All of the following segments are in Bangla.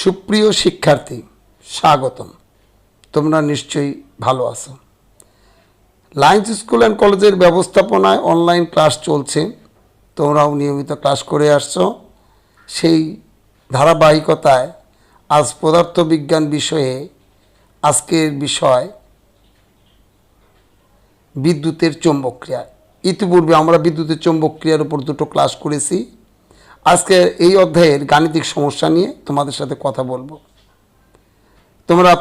সুপ্রিয় শিক্ষার্থী, স্বাগতম। তোমরা নিশ্চয়ই ভালো আছো। লায়ন্স স্কুল অ্যান্ড কলেজের ব্যবস্থাপনায় অনলাইন ক্লাস চলছে। তোমরাও নিয়মিত ক্লাস করে আসছো। সেই ধারাবাহিকতায় আজ পদার্থবিজ্ঞান বিষয়ে আজকের বিষয় বিদ্যুতের চৌম্বক ক্রিয়া। ইতিপূর্বে আমরা বিদ্যুতের চৌম্বক ক্রিয়ার উপর দুটো ক্লাস করেছি। আজকে এই অধ্যায়ের গাণিতিক সমস্যা নিয়ে তোমাদের সাথে কথা বলবো। তোমরা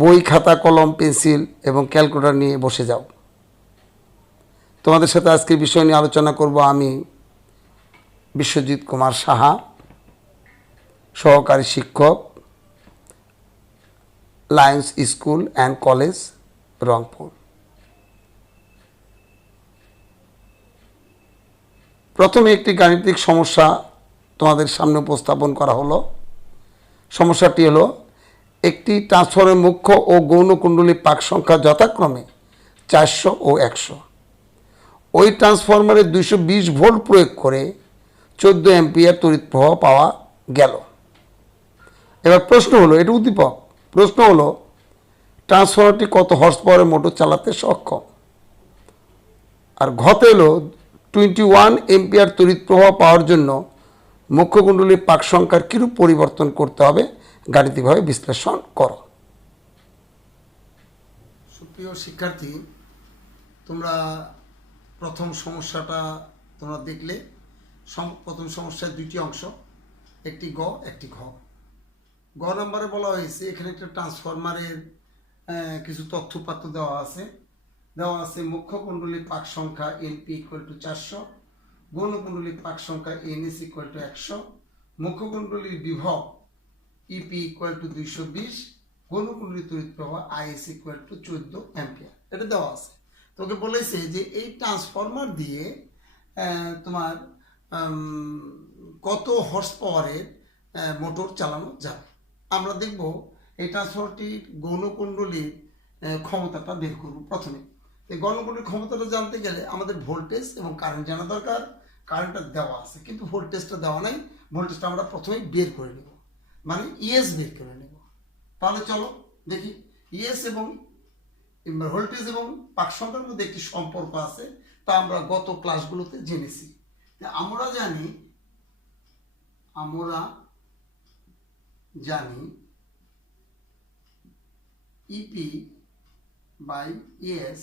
বই, খাতা, কলম, পেন্সিল এবং ক্যালকুলেটর নিয়ে বসে যাও। তোমাদের সাথে আজকের বিষয় নিয়ে আলোচনা করব আমি, বিশ্বজিৎ কুমার সাহা, সহকারী শিক্ষক, Lions school and college, Rangpur. প্রথমে একটি গাণিতিক সমস্যা তোমাদের সামনে উপস্থাপন করা হলো। সমস্যাটি হলো, একটি ট্রান্সফর্মারের মুখ্য ও গৌণ কুণ্ডলী পাক সংখ্যা যথাক্রমে 400 ও 100। ওই ট্রান্সফরমারে 220 ভোল্ট প্রয়োগ করে 14 অ্যাম্পিয়ার তড়িৎ প্রবাহ পাওয়া গেল। এবার প্রশ্ন হলো, এটা উদ্দীপক, প্রশ্ন হলো ট্রান্সফরমারটি কত হর্স পাওয়ারের মোটর চালাতে সক্ষম। আর ঘতে এলো 21 এম্পিয়ার তড়িৎ প্রবাহ পাওয়ার জন্য মুখ্য কুণ্ডলীর পাক সংখ্যার কিরূপ পরিবর্তন করতে হবে, গাণিতিকভাবে বিশ্লেষণ করো। সুপ্রিয় শিক্ষার্থী, তোমরা প্রথম সমস্যাটা তোমরা দেখলে। প্রথম সমস্যার দুইটি অংশ, একটি গ একটি ঘ। গ নম্বরে বলা হয়েছে এখানে একটা ট্রান্সফরমারের কিছু তথ্যপাত্র দেওয়া আছে মুখ্য কুণ্ডলীর পাক সংখ্যা এনপি ইকুয়াল টু 400, গৌণ কুণ্ডলীর পাক সংখ্যা এনএস ইকুয়াল টু 100, মুখ্য কুণ্ডলীর বিভব ইপি ইকুয়াল টু 220, গৌণ কুণ্ডলীর তড়িৎ প্রবাহ আইএস ইকুয়াল টু 14 অ্যাম্পিয়ার। এটা দেওয়া আছে। তোকে বলেছে যে এই ট্রান্সফরমার দিয়ে তোমার কত হর্স পাওয়ারের মোটর চালানো যাবে। আমরা দেখব এই ট্রান্সফরমারটির গৌণ কুণ্ডলীর ক্ষমতাটা বের করব। প্রথমে এই গৌণ কুণ্ডলীর ক্ষমতাটা জানতে গেলে আমাদের ভোল্টেজ এবং কারেন্ট জানা দরকার। কারেন্টটা দেওয়া আছে কিন্তু ভোল্টেজটা দেওয়া নাই। ভোল্টেজটা আমরা প্রথমেই বের করে নেব, মানে ইএস বের করে নেব। তাহলে চলো দেখি, ইএস এবং ভোল্টেজ এবং পাক সংখ্যার মধ্যে একটি সম্পর্ক আছে, তা আমরা গত ক্লাসগুলোতে জেনেছি। আমরা জানি EP by ES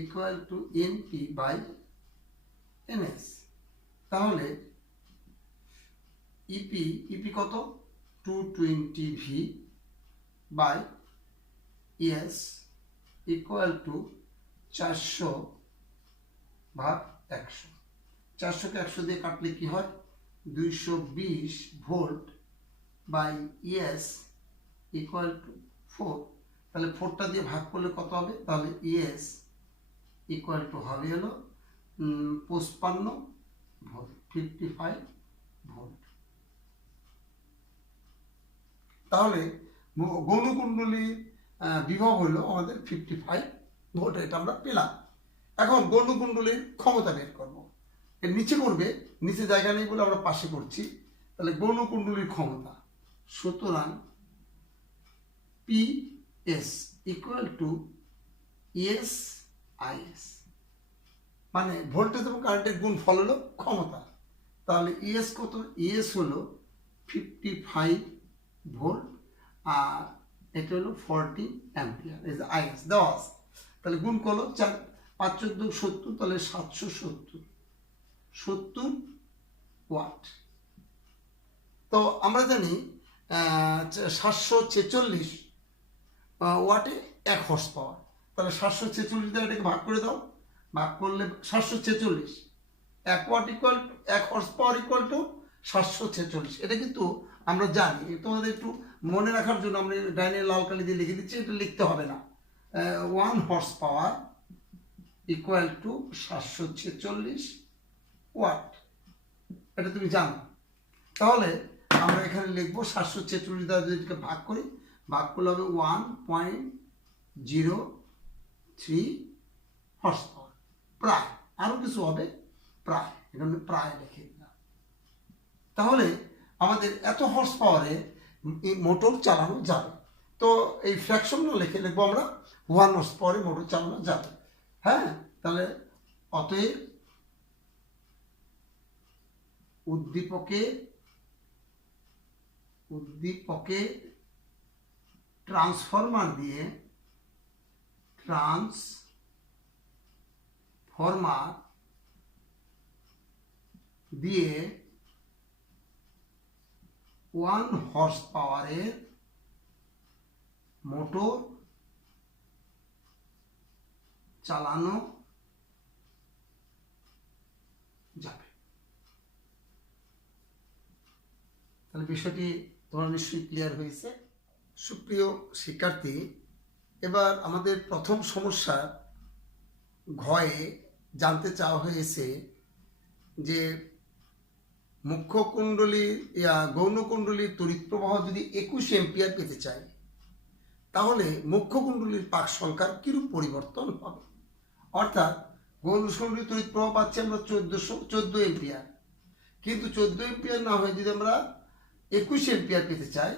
equal to NP by NS. তাহলে ইপি কত, 220 V by ES equal to 400 ভাগ 100। 400কে 100 দিয়ে কাটলে কি হয়, 220 volt by ES equal to 4। তাহলে 4টা দিয়ে ভাগ করলে কত হবে, তাহলে ইএস ইকুয়াল টু হবে হলো 55 ভোল্ট, 55 ভোল্ট। তাহলে গৌণ কুণ্ডলীর বিভব হলো আমাদের 55 ভোল্ট, এটা আমরা পেলাম। এখন গৌণ কুণ্ডলীর ক্ষমতা বের করব। এর নিচে করবে, নিচে জায়গা নেই বলে আমরা পাশে করছি। তাহলে গৌণ কুণ্ডলীর ক্ষমতা, সুতরাং P S equal to ES IS, মানে ভোল্টেজ এবং কারেন্টের গুণ ফল হলো ক্ষমতা। তাহলে ইএস কত, ইএস হলো 55 ভোল্ট আর এটা হলো 40 অ্যাম্পিয়ার। এই যে আইএস দেওয়া আছে, তাহলে গুণ করলো 5 14 70, তাহলে 770 ওয়াট। তো আমরা জানি 746 ওয়াটে 1 হর্স পাওয়ার। তাহলে 746 দিয়ে এটাকে ভাগ করে দাও, ভাগ করলে 746, 1 watt equal 1 horse power equal to 746। এটা কিন্তু আমরা জানি, তোমাদের একটু মনে রাখার জন্য আমরা ডাইনে লাল কালি দিয়ে লিখে দিচ্ছি, এটা লিখতে হবে না। 1 horse power equal to 746 watt, এটা তুমি জানো। তাহলে আমরা এখানে লিখবো 746 দ্বারা যদি এটাকে ভাগ করি, ভাগ করলে হবে 1.03 হর্স পাওয়ার। প্রায় আরো কিছু হবে, প্রায়, এখানে প্রায় লিখে দিলাম। তাহলে আমাদের এত হর্স পাওয়ারে মোটর চালানো যাবে। তো এই ফ্র্যাকশন না লিখে লিখবো আমরা 1 হর্স পাওয়ারে মোটর চালানো যাবে। হ্যাঁ, তাহলে অতএব উদ্দীপকে ট্রান্সফরমার দিয়ে 1 হর্স পাওয়ারের মোটর চালানো যাবে। তাহলে বিষয়টি তোমার নিশ্চয়ই ক্লিয়ার হয়েছে। সুপ্রিয় শিক্ষার্থী, এবার আমাদের প্রথম সমস্যা ঘয়ে জানতে চাওয়া হয়েছে যে মুখ্য কুণ্ডলী গৌণ কুণ্ডলীর তড়িৎ প্রবাহ যদি 21 এম্পিয়ার পেতে চাই, তাহলে মুখ্য কুণ্ডলীর পাক সংখ্যার কিরূপ পরিবর্তন হবে। অর্থাৎ গৌণ কুণ্ডলীর তড়িৎ প্রবাহ পাচ্ছি আমরা 14 এম্পিয়ার, কিন্তু 14 এম্পিয়ার না হয়ে যদি আমরা 21 এম্পিয়ার পেতে চাই,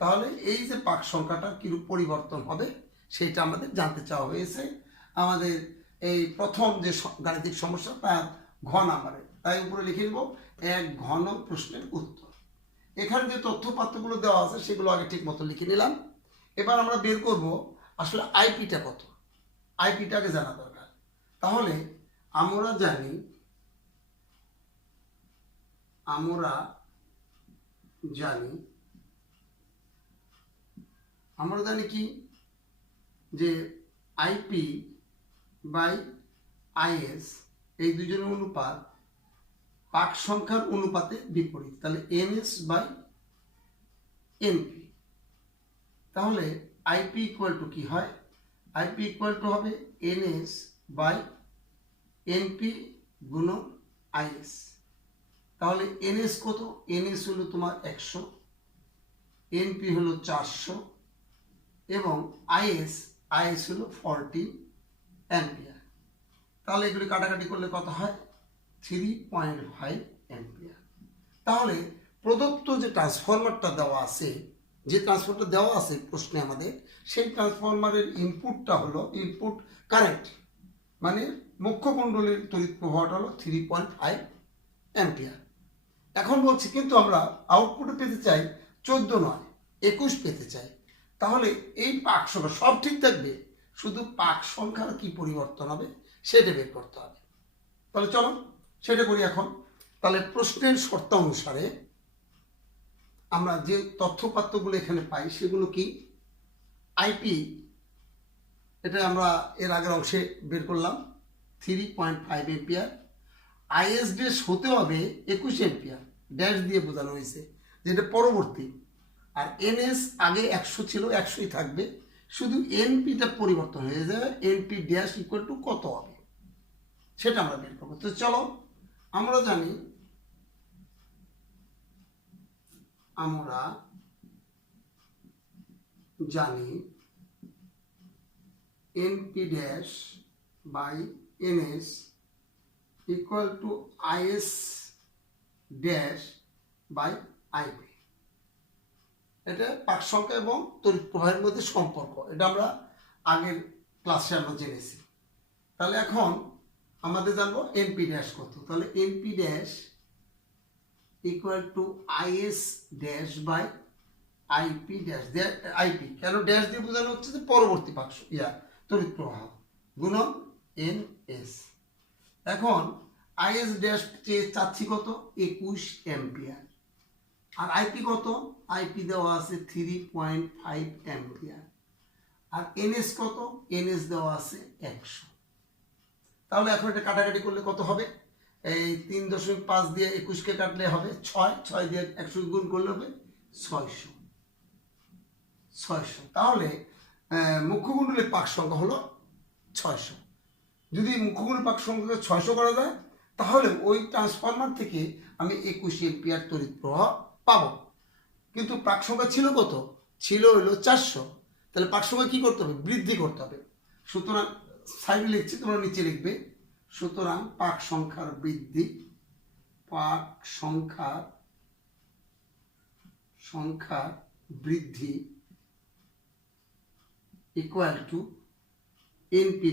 তাহলে এই যে পাক সংখ্যাটা কিরূপ পরিবর্তন হবে সেটা আমাদের জানতে চাওয়া হয়েছে আমাদের এই প্রথম যে গাণিতিক সমস্যা তার ঘ নাম্বারে। তাই উপরে লিখে নেব 1 ঘন প্রশ্নের উত্তর। এখানে যে তথ্যপাত্রগুলো দেওয়া আছে সেগুলো আগে ঠিক মতো লিখে নিলাম। এবার আমরা বের করব আসলে আইপিটা কত। আইপিটাকে জানা দরকার। তাহলে আমরা জানি কি যে আইপি বাই আইএস এই দুজনের অনুপাত পাক সংখ্যার অনুপাতে বিপরীত। তাহলে এনএস বাই এনপি। তাহলে আইপি ইকুয়াল টু কি হয়? আইপি ইকুয়াল টু হবে এনএস বাই এনপি গুণন আইএস। তাহলে এনএস কত? এনএস হলো তোমার 100, এনপি হলো 400 এবং আইএস হলো 40 অ্যাম্পিয়ার। তাহলে এগুলি কাটাকাটি করলে কত হয়? 3.5 অ্যাম্পিয়ার। তাহলে প্রদত্ত যে ট্রান্সফরমারটা দেওয়া আছে প্রশ্নে আমাদের, সেই ট্রান্সফরমারের ইনপুটটা হলো ইনপুট কারেন্ট, মানে মুখ্য কুণ্ডলীর তড়িৎ প্রবাহটা হলো 3.5 অ্যাম্পিয়ার। এখন বলছি কিন্তু আমরা আউটপুটে পেতে চাই 14 নয় 21 পেতে চাই। তাহলে এই পাক সংখ্যা সব ঠিক থাকবে, শুধু পাক সংখ্যার কি পরিবর্তন হবে সেটা বের করতে হবে। তাহলে চলো সেটা করি এখন। তাহলে প্রশ্নের শর্ত অনুসারে আমরা যে তথ্যপাত্রগুলো এখানে পাই সেগুলো কি? আইপি, এটা আমরা এর আগের অংশে বের করলাম 3.5 এম্পিয়ার। আইএস ড্যাশ হতে হবে 21 এম্পিয়ার, ড্যাশ দিয়ে বোঝানো হয়েছে যেটা পরবর্তী। আর এনএস আগে 100 ছিল, 100ই থাকবে, শুধু এনপিটা পরিবর্তন হয়ে যাবে। এনপি ড্যাশ ইকুয়াল টু কত হবে সেটা আমরা বের করবো। তো চলো আমরা জানি NP dash by NS equal to IS dash by IP. এটা পাক সংখ্যা এবং তড়িৎ প্রবাহের মধ্যে সম্পর্ক, এটা আমরা আগের ক্লাসে আমরা জেনেছি। তাহলে এখন আমাদের জানবো এনপি ড্যাশ কত। তাহলে NP dash equal to IS dash by IP dash. IP কেন ড্যাশ দিয়ে বোঝানো হচ্ছে? যে পরবর্তী পাক তড়িৎ প্রবাহ গুণন এনএস। এখন আইএস ড্যাশ চাচ্ছি কত? 21 অ্যাম্পিয়ার। আর আইপি কত? আইপি দেওয়া আছে 3.5 অ্যাম্পিয়ার। আর এনএস কত? এনএস দেওয়া আছে 100। তাহলে এখন এটা কাটাকাটি করলে কত হবে? এই 3.5 দিয়ে 21কে কাটলে হবে 6 দিয়ে 100 গুণ করলে হবে 600। তাহলে মুখ্য কুণ্ডলীর পাক সংখ্যা হলো 600। যদি মুখ্য কুণ্ডলীর পাক সংখ্যাকে 600 করা যায়, তাহলে ওই ট্রান্সফরমার থেকে আমি 21 এম্পিয়ার তড়িৎ প্রবাহ পাবো। কিন্তু পাক সংখ্যা ছিল কত? ছিল হলো 400। তাহলে পাক সংখ্যা কি করতে হবে? বৃদ্ধি করতে হবে। সুতরাং সাইডে লিখছি, তোমরা নিচে লিখবে। সুতরাং পাক সংখ্যার সংখ্যার বৃদ্ধি ইকুয়াল টু এনপি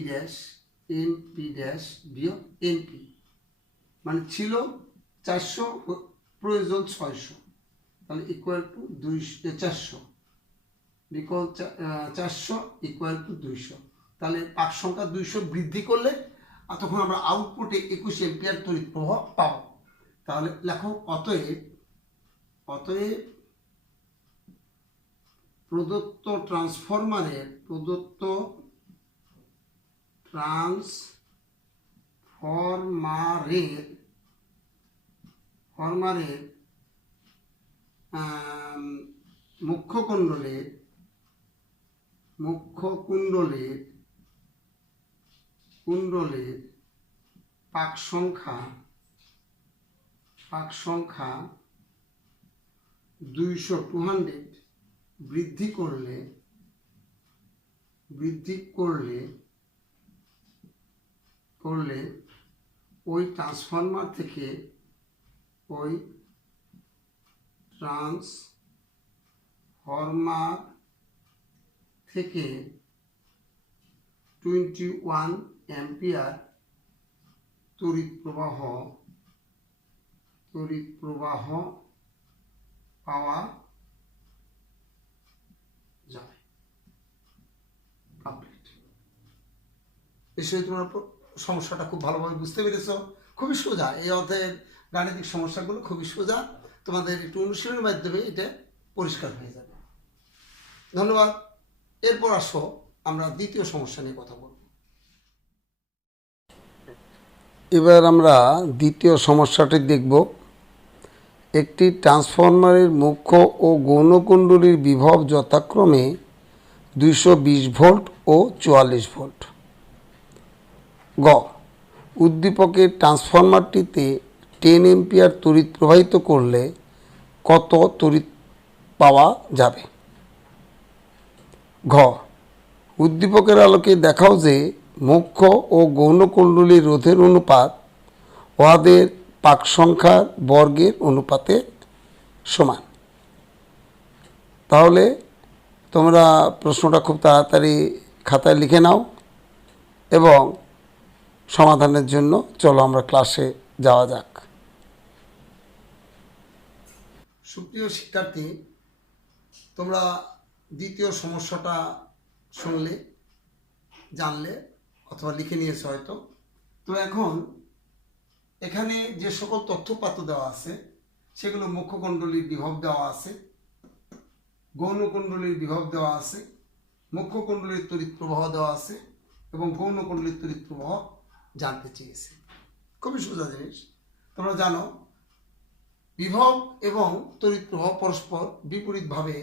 ড্যাশ বিয়োগ এনপি, মানে ছিল 400, প্রয়োজন 600, তাহলে ইকুয়াল টু 400 বিকল 400 ইকুয়াল টু 200। তাহলে পাক সংখ্যা 200 বৃদ্ধি করলে আর তখন আমরা আউটপুটে 21 এম্পিয়ার তড়িৎ প্রবাহ পাবো। তাহলে লেখো অতএব প্রদত্ত ট্রান্সফরমারের মুখ্য কুণ্ডলের পাক সংখ্যা 200 বৃদ্ধি করলে ওই ট্রান্সফরমার থেকে 21 অ্যাম্পিয়ার তড়িৎ প্রবাহ পাওয়া যায়। কমপ্লিট। নিশ্চয়ই তোমরা সমস্যাটা খুব ভালোভাবে বুঝতে পেরেছো। খুবই সোজা, এই অধ্যায়ের গাণিতিক সমস্যাগুলো খুবই সোজা, তোমাদের একটু অনুশীলনের মাধ্যমে এটা পরিষ্কার হয়ে যাবে। ধন্যবাদ। এরপর আসো আমরা দ্বিতীয় সমস্যা নিয়ে কথা বলব। এবার আমরা দ্বিতীয় সমস্যাটি দেখব। একটি ট্রান্সফরমারের মুখ্য ও গৌণকুণ্ডলীর বিভব যথাক্রমে 220 ভোল্ট ও 44 ভোল্ট। গ, উদ্দীপকের ট্রান্সফরমারটিতে 10 এম্পিয়ার তড়িৎ প্রবাহিত করলে কত তড়িৎ পাওয়া যাবে? ঘ, উদ্দীপকের আলোকে দেখাও যে মুখ্য ও গৌণকুণ্ডলীর রোধের অনুপাত উহাদের পাক সংখ্যার বর্গের অনুপাতে সমান। তাহলে তোমরা প্রশ্নটা খুব তাড়াতাড়ি খাতায় লিখে নাও এবং সমাধানের জন্য চলো আমরা ক্লাসে যাওয়া যাক। সুপ্রিয় শিক্ষার্থী, তোমরা দ্বিতীয় সমস্যাটা শুনলে, জানলে অথবা লিখে নিয়েছো হয়তো। তো এখন এখানে যে সকল তথ্যপাত্র দেওয়া আছে সেগুলো মুখ্য কুণ্ডলীর বিভব দেওয়া আছে, গৌণকুণ্ডলীর বিভব দেওয়া আছে, মুখ্য কুণ্ডলীর তড়িৎ প্রবাহ দেওয়া আছে এবং গৌণকুণ্ডলীর তড়িৎ প্রবাহ জানতে চেয়েছে। খুবই সোজা জিনিস। তোমরা জানো বিভব এবং তড়িৎ প্রবাহ পরস্পর বিপরীতভাবে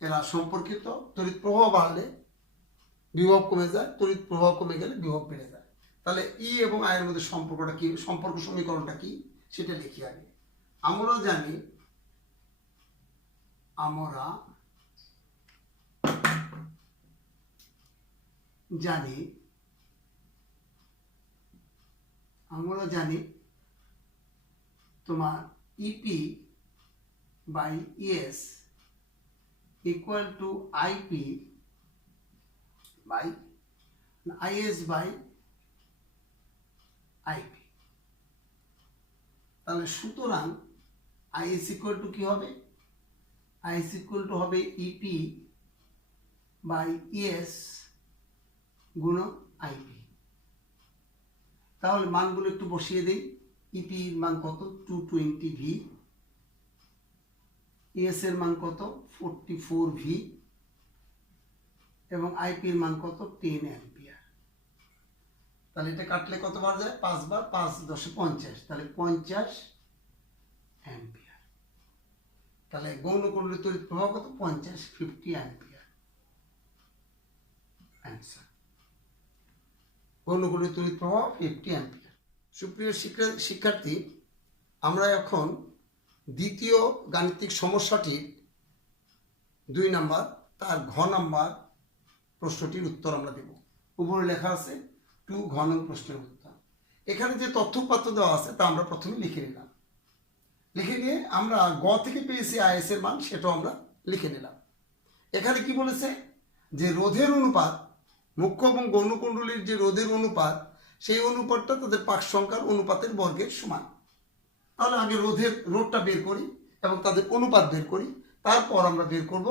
এরা সম্পর্কিত। তড়িৎ প্রবাহ বাড়লে বিভব কমে যায়, তড়িৎ প্রবাহ কমে গেলে বিভব বেড়ে যায়। তাহলে ই এবং আয়ের মধ্যে সম্পর্কটা কি, সম্পর্ক সমীকরণটা কি সেটা লিখি আগে। আমরা জানি তোমার EP by ES equal to IP by IS by IP. তাহলে সুতরাং আইএস ইকুয়াল টু কি হবে? আইএস ইকুয়াল টু হবে ইপি বাই ইএস গুণন আইপি। তাহলে মানগুলো একটু বসিয়ে দেই। ইপি এর মান কত? 220 ভি। ইএস এর মান কত? 44 ভি। এবং আইপি এর মান কত? 10 অ্যাম্পিয়ার। তাহলে এটা কাটলে কত বার যায়? 5 বার, 5 10 50, তাহলে 50 অ্যাম্পিয়ার। তাহলে গৌণকুণ্ডলীর তড়িৎ প্রবাহ কত? 50 অ্যাম্পিয়ার। অ্যান্সার। গৌণকুণ্ডলীর তড়িৎ প্রবাহ 50 অ্যাম্পিয়ার। সুপ্রিয় শিক্ষার্থী, আমরা এখন দ্বিতীয় গাণিতিক সমস্যাটির 2 নাম্বার, তার ঘ নাম্বার প্রশ্নটির উত্তর আমরা দেব। উপরে লেখা আছে 2 ঘ নং প্রশ্নের উত্তর। এখানে যে তথ্যপাত্র দেওয়া আছে তা আমরা প্রথমে লিখে নিলাম। লিখে নিয়ে আমরা গ থেকে পেয়েছি আইএস এর মান, সেটাও আমরা লিখে নিলাম। এখানে কি বলেছে যে রোধের অনুপাত, মুখ্য এবং গৌণকুণ্ডলীর যে রোধের অনুপাত, সেই অনুপাতটা তাদের পাক সংখ্যার অনুপাতের বর্গের সমান। তাহলে আগে রোধটা বের করি এবং তাদের অনুপাত বের করি, তারপর আমরা বের করব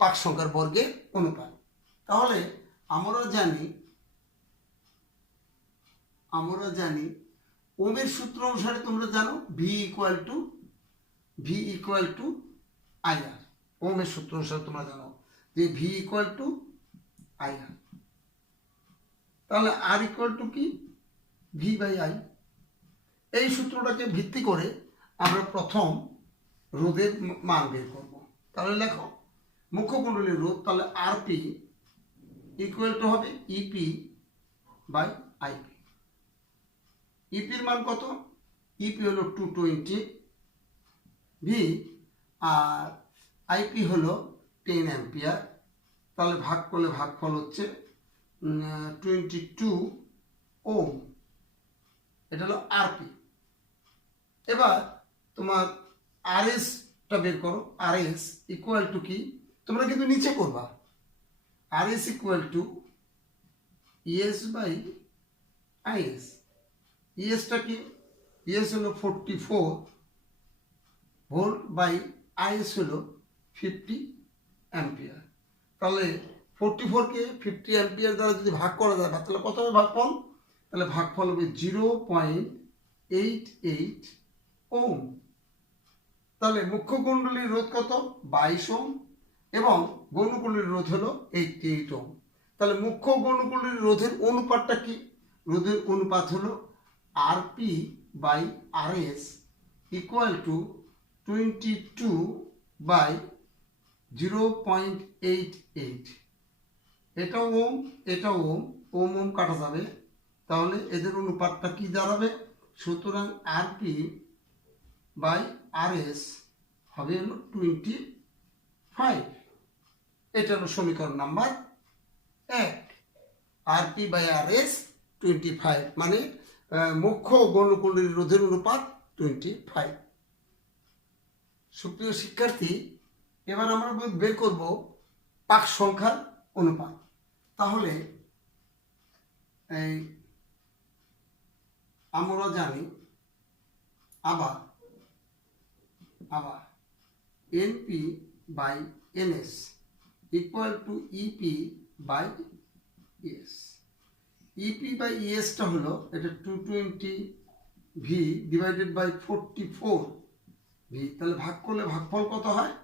পাক সংখ্যার বর্গের অনুপাত। তাহলে আমরা জানি ওমের সূত্র অনুসারে তোমরা জানো ভি ইকুয়াল টু আইআর। ওমের সূত্র অনুসারে তোমরা জানো যে ভি ইকুয়াল টু আইআর। তাহলে আর ইকুয়াল টু কি, ভি বাই আই। এই সূত্রটাকে ভিত্তি করে আমরা প্রথম রোধের মান বের করব। তাহলে লেখো মুখ্য কুণ্ডলীর রোধ, তাহলে আর পি ইকুয়াল টু হবে ইপি বাই আইপি। ইপির মান কত, ইপি হলো 220 ভি, আর আইপি হলো 10 অ্যাম্পিয়ার। তাহলে ভাগ করলে ভাগফল হচ্ছে 22 ওম। এটা হলো আরপি। এবার তোমার আরএসটা বের করো। আরএস ইকুয়াল টু কি, তোমরা কিন্তু নিচে করবা। RS equal to ES by IS. ইএসটা কি, ইএস হলো 44 ভোল্ট বাই আইএস হলো 50 অ্যাম্পিয়ার। তাহলে 44কে 50 অ্যাম্পিয়ার দ্বারা যদি ভাগ করা যায়, তাহলে কত হবে ভাগফল, তাহলে ভাগফল হবে 0.88 ওম। তাহলে মুখ্য কুণ্ডলীর রোধ কত, 22 ওম, এবং গৌণকুণ্ডলীর রোধ হলো 88 ওম। তাহলে মুখ্য গৌণকুণ্ডলীর রোধের অনুপাতটা কি, রোধের অনুপাত হলো RP by RS equal to 22 by 0.88। এটাও ওম, এটাও ওম, ওম ওম কাটা যাবে, তাহলে এদের অনুপাতটা কি দাঁড়াবে, সুতরাং আরপি বাই আরএস হবে হলো 25। এটা হলো সমীকরণ নাম্বার 1। আরপি বাই আরএস 25, মানে মুখ্য গৌণকুণ্ডলীর রোধের অনুপাত 25। সুপ্রিয় শিক্ষার্থী, এবার আমরা বের করব পাক সংখ্যার অনুপাত। তাহলে এই আমরা জানি আবার NP by NS equal to EP by ES. EP by ইএসটা হলো এটা 220 ভি ডিভাইডেড বাই 44 ভি। তাহলে ভাগ করলে ভাগফল কত হয়,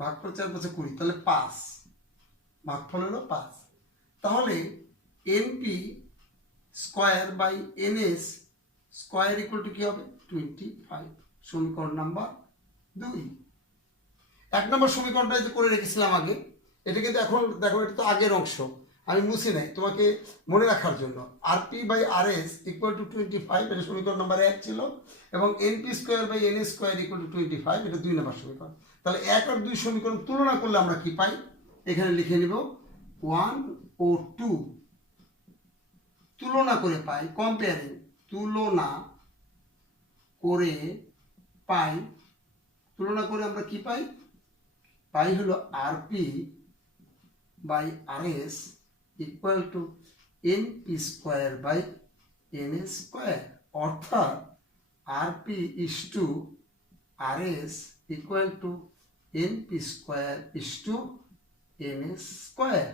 ভাগফল 4×5 20, তাহলে 5, ভাগফল হলো 5। তাহলে NP square by NS square equal to কি হবে, 25। সমীকরণ নাম্বার 2। 1 নম্বর সমীকরণটা যে করে রেখেছিলাম আগে, এটা কিন্তু এখন দেখো, এটা তো আগের অংশ, আমি মুছি নাই তোমাকে মনে রাখার জন্য। RP by RS equal to 25, এটা সমীকরণ নাম্বার 1 ছিল, এবং NP square by NS square equal to 25, এটা 2 নম্বর সমীকরণ। তাহলে 1 আর 2 সমীকরণ তুলনা করলে আমরা কি পাই, এখানে লিখে নিব 1 ও 2 তুলনা করে পাই, কম্পেয়ারিং, তুলনা করে পাই। তুলনা করে আমরা কি পাই, পাই হলো RP by RS equal to NP square by NS square, অর্থাৎ RP is to RS equal to NP square is to NS square.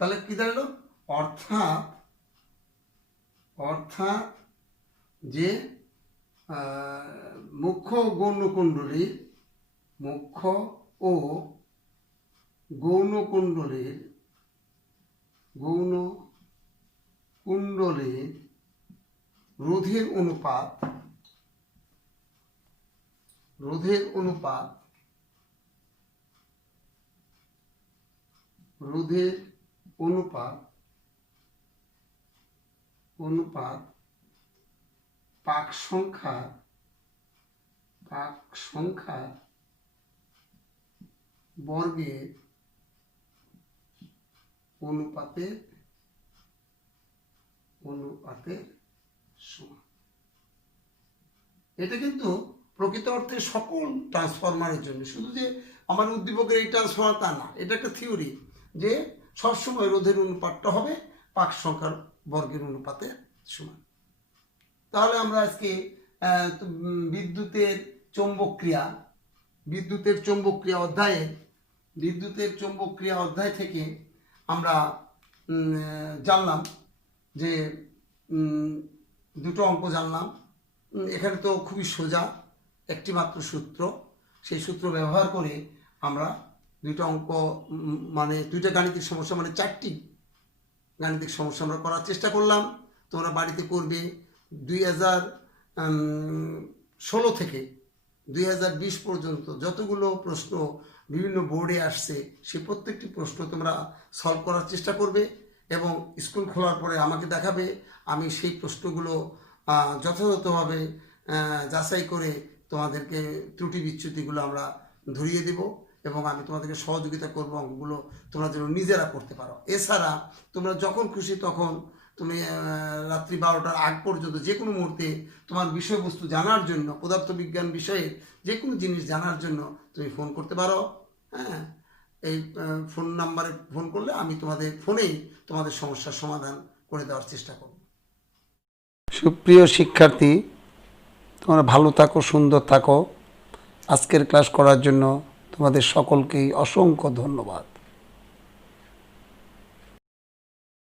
তাহলে কি দাঁড়ালো, অর্থাৎ যে মুখ্য গৌণকুণ্ডলীর রোধের অনুপাত পাক সংখ্যা বর্গের অনুপাতের সমান। এটা কিন্তু প্রকৃত অর্থে সকল ট্রান্সফরমারের জন্য, শুধু যে আমার উদ্দীপকের এই ট্রান্সফরমার তা না, এটা একটা থিওরি যে সবসময় রোধের অনুপাতটা হবে পাক সংখ্যার বর্গের অনুপাতে সমান। তাহলে আমরা আজকে বিদ্যুতের চৌম্বক ক্রিয়া অধ্যায় থেকে আমরা জানলাম যে দুটো অঙ্ক জানলাম। এখানে তো খুবই সোজা, একটি মাত্র সূত্র, সেই সূত্র ব্যবহার করে আমরা দুইটা অঙ্ক মানে দুইটা গাণিতিক সমস্যা মানে 4টি গাণিতিক সমস্যা আমরা করার চেষ্টা করলাম। তোমরা বাড়িতে করবে। 2016 থেকে 2020 পর্যন্ত যতগুলো প্রশ্ন বিভিন্ন বোর্ডে আসছে সেই প্রত্যেকটি প্রশ্ন তোমরা সলভ করার চেষ্টা করবে এবং স্কুল খোলার পরে আমাকে দেখাবে। আমি সেই প্রশ্নগুলো যথাযথভাবে যাচাই করে তোমাদেরকে ত্রুটি বিচ্যুতিগুলো আমরা ধরিয়ে দেব এবং আমি তোমাদেরকে সহযোগিতা করব অঙ্কগুলো তোমরা যেন নিজেরা করতে পারো। এছাড়া তোমরা যখন খুশি তখন তুমি রাত্রি 12টার আগ পর্যন্ত যে কোনো মুহূর্তে তোমার বিষয়বস্তু জানার জন্য, পদার্থবিজ্ঞান বিষয়ে যে কোনো জিনিস জানার জন্য তুমি ফোন করতে পারো। হ্যাঁ, এই ফোন নাম্বারে ফোন করলে আমি তোমাদের ফোনেই তোমাদের সমস্যার সমাধান করে দেওয়ার চেষ্টা করব। সুপ্রিয় শিক্ষার্থী, তোমরা ভালো থাকো, সুন্দর থাকো। আজকের ক্লাস করার জন্য তোমাদের সকলকেই অসংখ্য ধন্যবাদ।